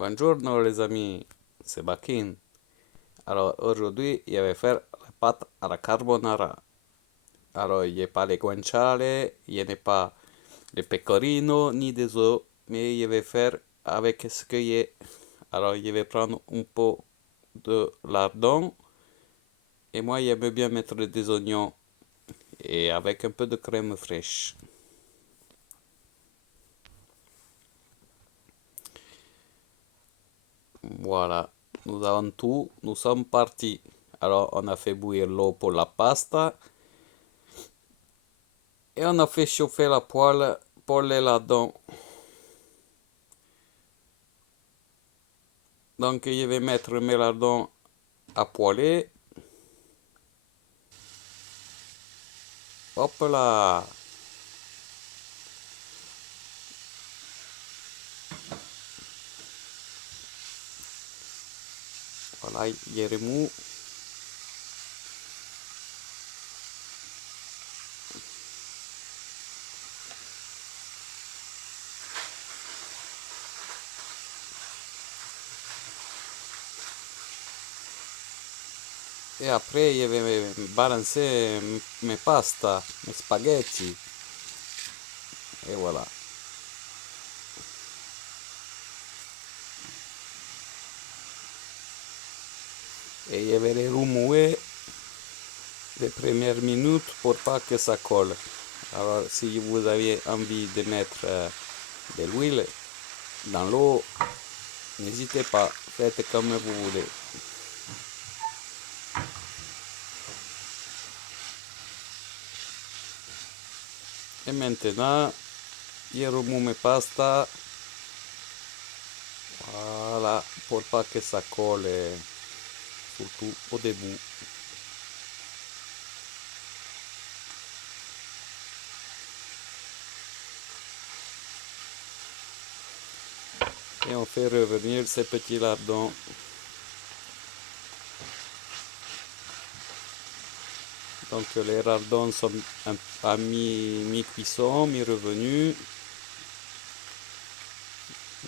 Buongiorno les amis, c'est Bakin. Alors aujourd'hui, je vais faire la pâte à la carbonara. Alors il n'y a pas les guanciale, il n'y a pas les pecorino ni des œufs, mais je vais faire avec ce qu'il y a. Alors je vais prendre un peu de lardon et moi j'aime bien mettre des oignons et avec un peu de crème fraîche. Voilà, nous avons tout, nous sommes partis. Alors on a fait bouillir l'eau pour la pasta. Et on a fait chauffer la poêle pour les lardons. Donc je vais mettre mes lardons à poêler. Hop là. Voilà, il remue. Et après, je vais balancer mes pastas, mes spaghetti. Et voilà. Et je vais les remuer les premières minutes pour pas que ça colle. Alors, si vous avez envie de mettre de l'huile dans l'eau, n'hésitez pas, faites comme vous voulez. Et maintenant, je remue mes pastas. Voilà, pour pas que ça colle, surtout au début. Et on fait revenir ces petits lardons. Donc les lardons sont à mi-cuisson, mi-revenu.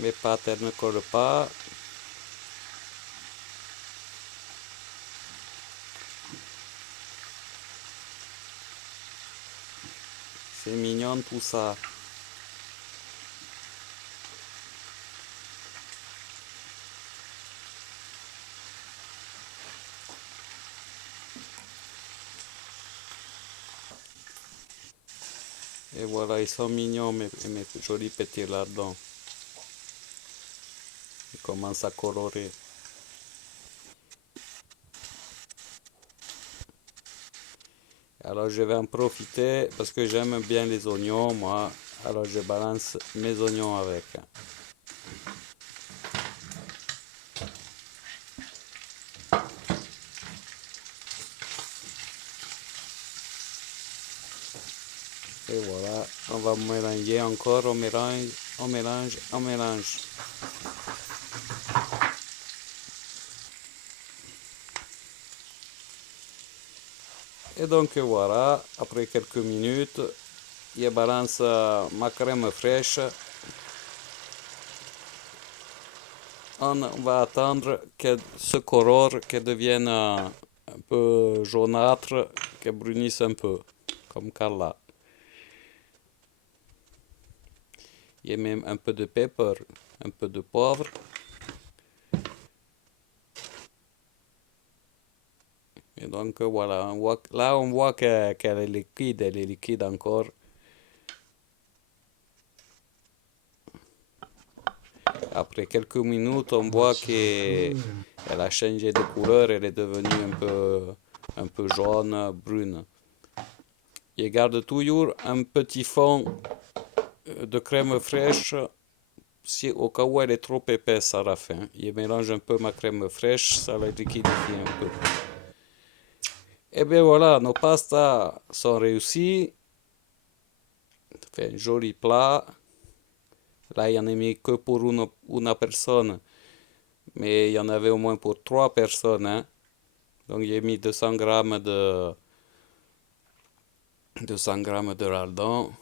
Mes pâtes elles ne collent pas. C'est mignon tout ça. Et voilà, ils sont mignons mes jolis petits lardons. Ils commencent à colorer. Alors je vais en profiter parce que j'aime bien les oignons, moi. Alors je balance mes oignons avec. Et voilà, on va mélanger encore, on mélange, on mélange, on mélange. Et donc voilà, après quelques minutes, je balance ma crème fraîche. On va attendre que ce colore que devienne un peu jaunâtre, que brunisse un peu, comme Carla. Il y a même un peu de pepper, un peu de poivre. Et donc voilà, là on voit qu'elle est liquide, elle est liquide encore. Après quelques minutes, on voit qu'elle a changé de couleur, elle est devenue un peu jaune, brune. Je garde toujours un petit fond de crème fraîche si au cas où elle est trop épaisse à la fin. Je mélange un peu ma crème fraîche, ça la liquidifie un peu. Et bien voilà, nos pastas sont réussies. Ça fait un joli plat. Là, il n'y en a mis que pour une personne, mais il y en avait au moins pour trois personnes, hein. Donc j'ai mis 200 grammes de lardons.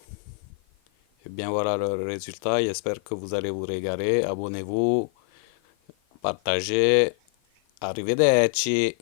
Et bien voilà le résultat. J'espère que vous allez vous régaler. Abonnez-vous, partager. Arrivederci.